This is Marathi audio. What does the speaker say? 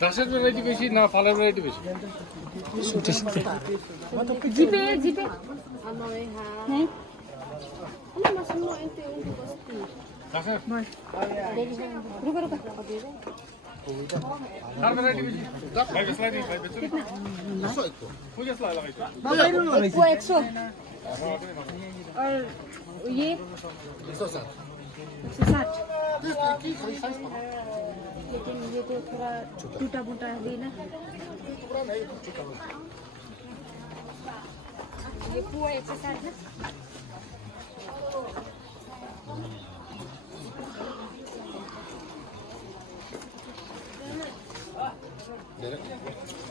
দাসের ভ্যারাইটি বেশি না ফলের ভ্যারাইটি বেশি? জিপে জিপে হ্যাঁ ana masuk mau ente untuk pasti দাসের ruka ruka আর ভ্যারাইটি বেশি? ভাই বেসলাই দিই ভাই বেসলাই मुझे सलाह लगाई वो 100 और ये 160 160 लेकिन ये तो थोड़ा टूटा फूटा है ना ये पूरा 160 ना Direkt.